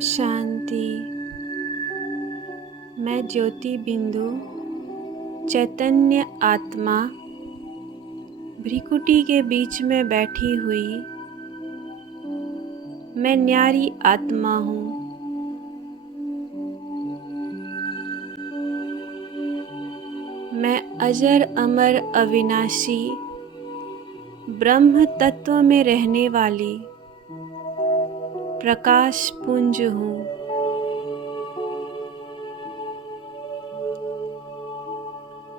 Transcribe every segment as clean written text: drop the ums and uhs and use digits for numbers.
शांति। मैं ज्योति बिंदु चैतन्य आत्मा भ्रिकुटी के बीच में बैठी हुई मैं न्यारी आत्मा हूँ। मैं अजर अमर अविनाशी ब्रह्म तत्व में रहने वाली प्रकाश पुंज हूँ।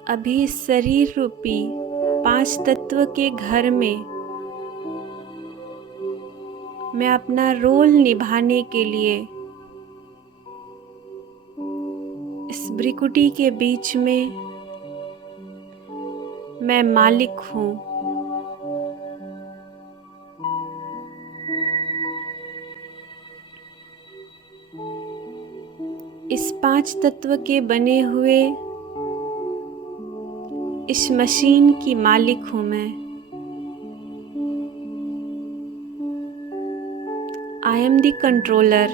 अभी शरीर रूपी 5 तत्व के घर में मैं अपना रोल निभाने के लिए इस भ्रिकुटी के बीच में मैं मालिक हूँ। इस 5 तत्व के बने हुए इस मशीन की मालिक हूँ मैं। I am the controller.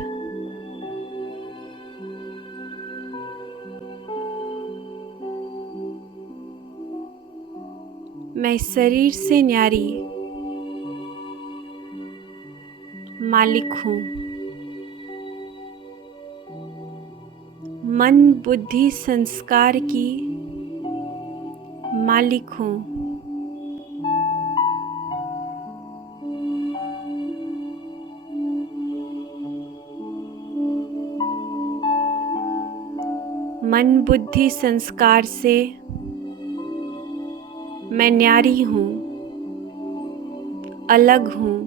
मैं इस शरीर से न्यारी मालिक हूँ। मन बुद्धि संस्कार की मालिक हूँ। मन बुद्धि संस्कार से मैं न्यारी हूँ, अलग हूँ,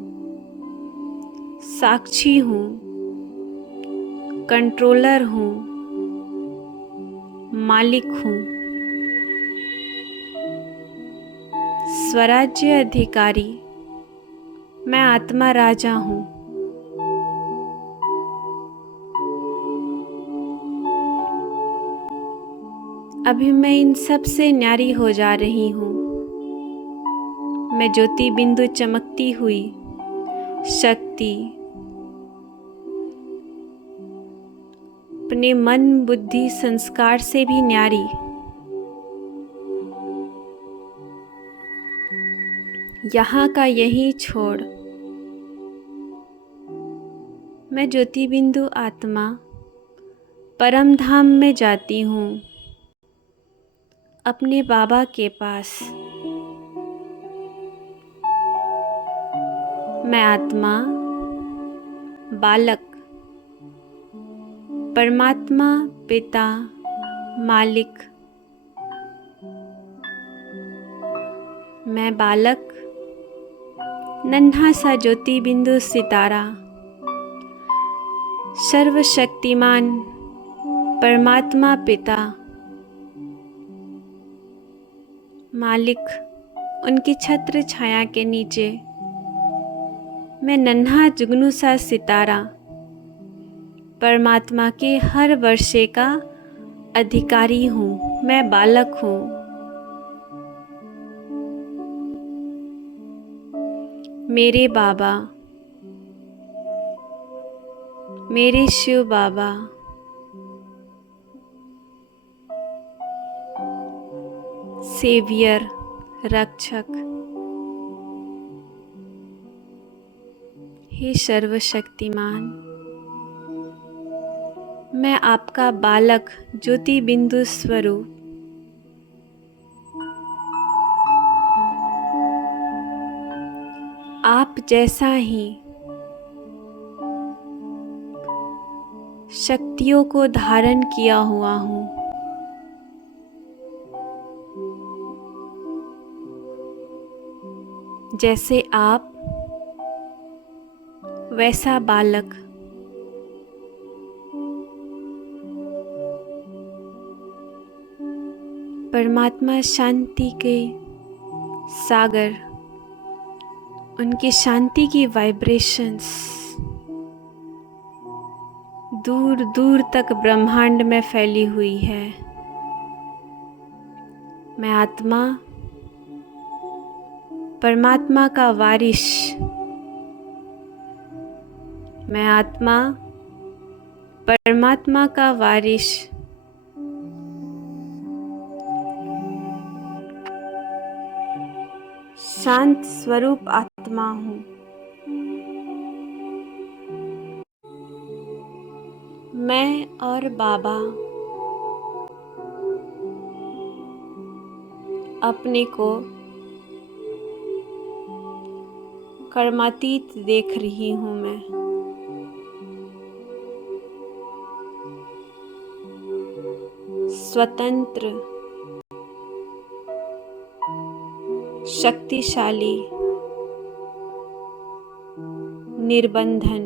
साक्षी हूँ, कंट्रोलर हूँ, मालिक हूँ, स्वराज्य अधिकारी। मैं आत्मा राजा हूँ। अभी मैं इन सब से न्यारी हो जा रही हूँ। मैं ज्योति बिंदु चमकती हुई शक्ति अपने मन बुद्धि संस्कार से भी न्यारी यहाँ का यही छोड़ मैं ज्योति बिंदु आत्मा परम धाम में जाती हूँ, अपने बाबा के पास। मैं आत्मा बालक परमात्मा पिता मालिक। मैं बालक नन्हा सा ज्योति बिंदु सितारा सर्वशक्तिमान परमात्मा पिता मालिक उनकी छत्र छाया के नीचे मैं नन्हा जुगनू सा सितारा परमात्मा के हर वर्षे का अधिकारी हूँ। मैं बालक हूँ। मेरे बाबा मेरे शिव बाबा सेवियर रक्षक, हे सर्वशक्तिमान, मैं आपका बालक ज्योति बिंदु स्वरूप आप जैसा ही शक्तियों को धारण किया हुआ हूँ। जैसे आप वैसा बालक। परमात्मा शांति के सागर उनकी शांति की वाइब्रेशंस दूर दूर तक ब्रह्मांड में फैली हुई है। मैं आत्मा परमात्मा का वारिस। मैं आत्मा परमात्मा का वारिस, शांत स्वरूप आत्मा हूँ। मैं और बाबा अपने को कर्मातीत देख रही हूँ। मैं स्वतंत्र, शक्तिशाली, निर्बंधन,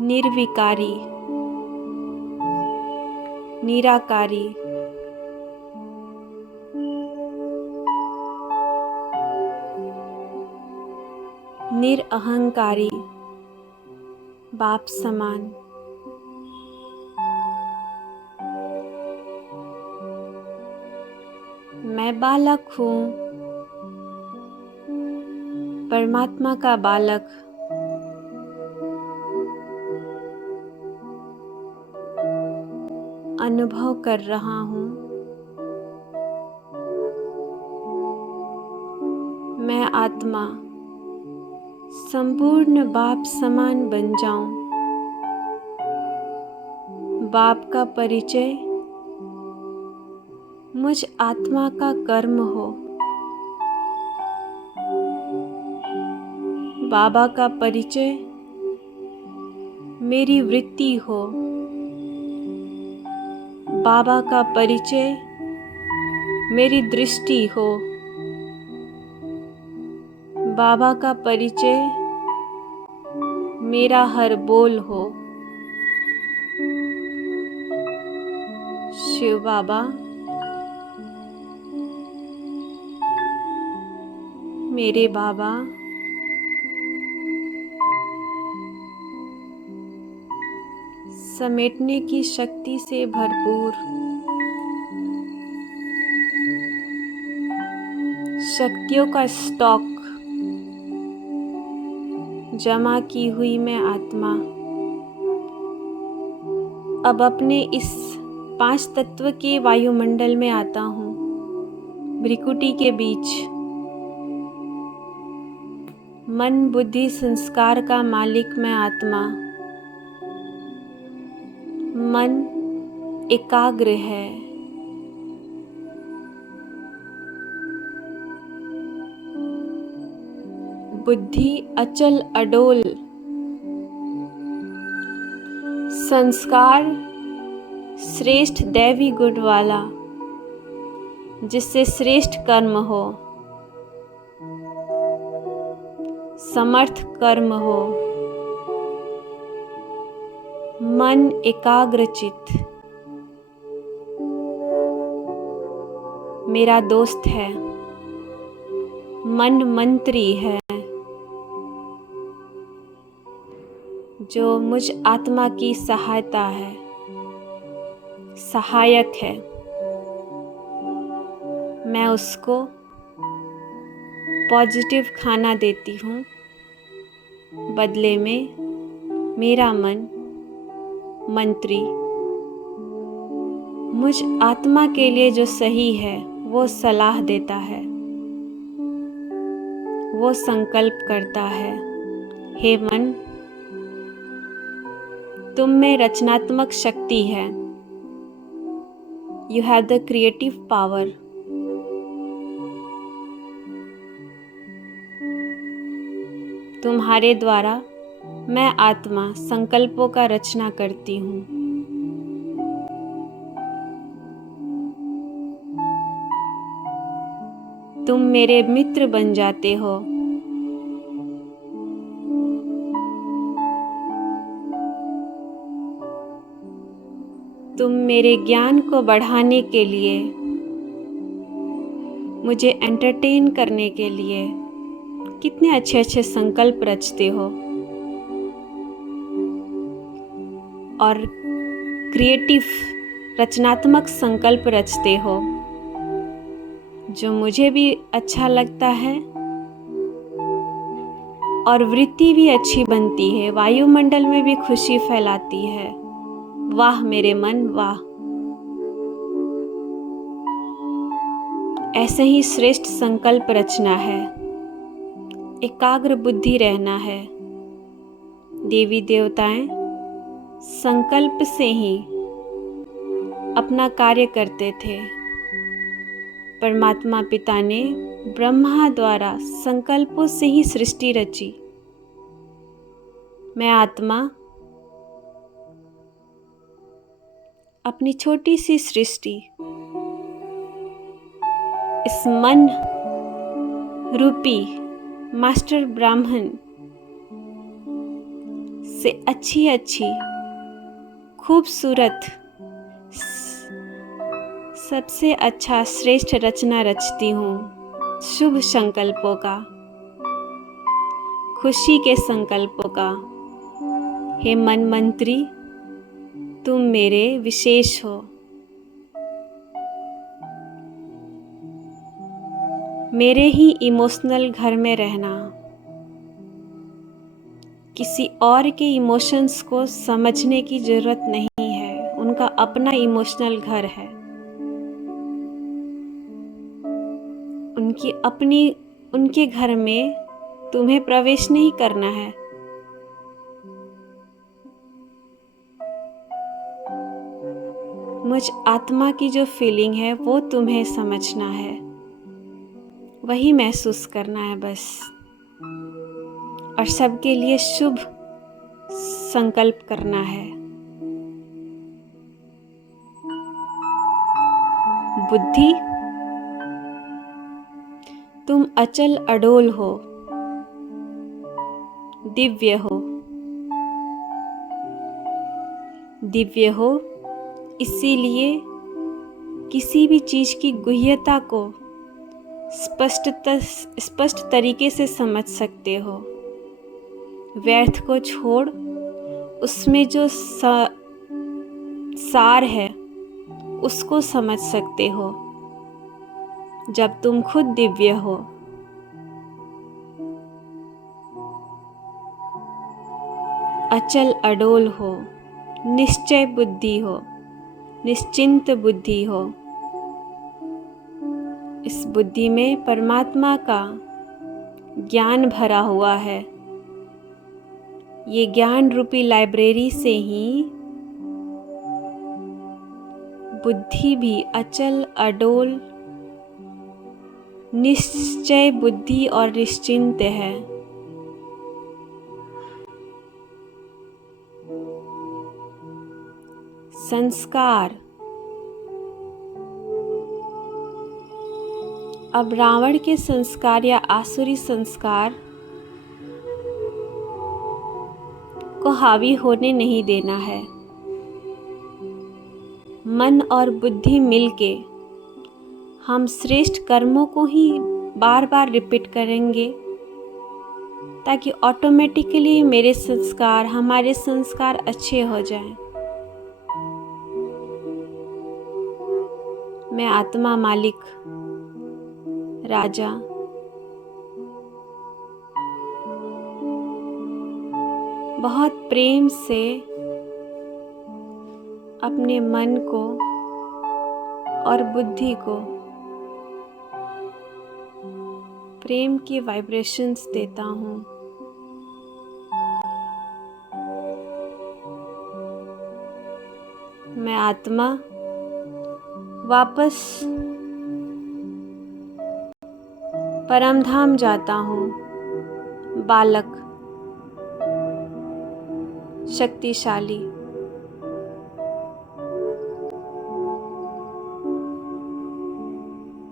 निर्विकारी, निराकारी, निरअहंकारी, बाप समान। मैं बालक हूँ, परमात्मा का बालक। अनुभव कर रहा हूँ मैं आत्मा संपूर्ण बाप समान बन जाऊं। बाप का परिचय मुझ आत्मा का कर्म हो। बाबा का परिचय मेरी वृत्ति हो। बाबा का परिचय मेरी दृष्टि हो। बाबा का परिचय मेरा हर बोल हो। शिव बाबा मेरे बाबा समेटने की शक्ति से भरपूर, शक्तियों का स्टॉक जमा की हुई मैं आत्मा अब अपने इस 5 तत्व के वायुमंडल में आता हूँ। भ्रिकुटी के बीच मन बुद्धि संस्कार का मालिक मैं आत्मा। मन एकाग्र है। बुद्धि अचल अडोल। संस्कार श्रेष्ठ दैवी गुण वाला, जिससे श्रेष्ठ कर्म हो, समर्थ कर्म हो। मन एकाग्रचित मेरा दोस्त है। मन मंत्री है, जो मुझ आत्मा की सहायता है, सहायक है। मैं उसको पॉजिटिव खाना देती हूँ। बदले में मेरा मन मंत्री मुझ आत्मा के लिए जो सही है वो सलाह देता है, वो संकल्प करता है। हे मन, तुम में रचनात्मक शक्ति है। You have the creative power. तुम्हारे द्वारा मैं आत्मा संकल्पों का रचना करती हूँ। तुम मेरे मित्र बन जाते हो। तुम मेरे ज्ञान को बढ़ाने के लिए, मुझे एंटरटेन करने के लिए कितने अच्छे अच्छे संकल्प रचते हो और क्रिएटिव रचनात्मक संकल्प रचते हो जो मुझे भी अच्छा लगता है और वृत्ति भी अच्छी बनती है, वायुमंडल में भी खुशी फैलाती है। वाह मेरे मन वाह। ऐसे ही श्रेष्ठ संकल्प रचना है, एकाग्र बुद्धि रहना है। देवी देवताएं संकल्प से ही अपना कार्य करते थे। परमात्मा पिता ने ब्रह्मा द्वारा संकल्पों से ही सृष्टि रची। मैं आत्मा अपनी छोटी सी सृष्टि इस मन रूपी मास्टर ब्राह्मण से अच्छी अच्छी खूबसूरत सबसे अच्छा श्रेष्ठ रचना रचती हूँ, शुभ संकल्पों का, खुशी के संकल्पों का। हे मन मंत्री, तुम मेरे विशेष हो। मेरे ही इमोशनल घर में रहना, किसी और के इमोशंस को समझने की जरूरत नहीं है, उनका अपना इमोशनल घर है, उनके घर में तुम्हें प्रवेश नहीं करना है। मुझ आत्मा की जो फीलिंग है वो तुम्हें समझना है, वही महसूस करना है बस, और सबके लिए शुभ संकल्प करना है। बुद्धि, तुम अचल अडोल हो, दिव्य हो। दिव्य हो इसीलिए किसी भी चीज की गुह्यता को स्पष्ट तरीके से समझ सकते हो। व्यर्थ को छोड़ उसमें जो सार है उसको समझ सकते हो जब तुम खुद दिव्य हो। अचल अडोल हो, निश्चय बुद्धि हो, निश्चिंत बुद्धि हो। इस बुद्धि में परमात्मा का ज्ञान भरा हुआ है। ये ज्ञान रूपी लाइब्रेरी से ही बुद्धि भी अचल अडोल निश्चय बुद्धि और निश्चिंत है। संस्कार, अब रावण के संस्कार या आसुरी संस्कार को हावी होने नहीं देना है। मन और बुद्धि मिलके हम श्रेष्ठ कर्मों को ही बार बार रिपीट करेंगे ताकि ऑटोमेटिकली हमारे संस्कार अच्छे हो जाएं। मैं आत्मा, मालिक, राजा बहुत प्रेम से अपने मन को और बुद्धि को प्रेम के वाइब्रेशंस देता हूँ। मैं आत्मा वापस परमधाम जाता हूँ। बालक, शक्तिशाली,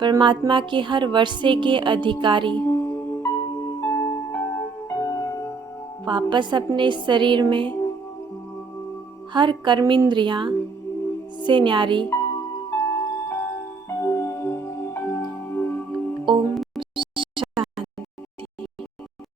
परमात्मा के हर वर्षे के अधिकारी, वापस अपने इस शरीर में हर कर्मेंद्रियां से न्यारी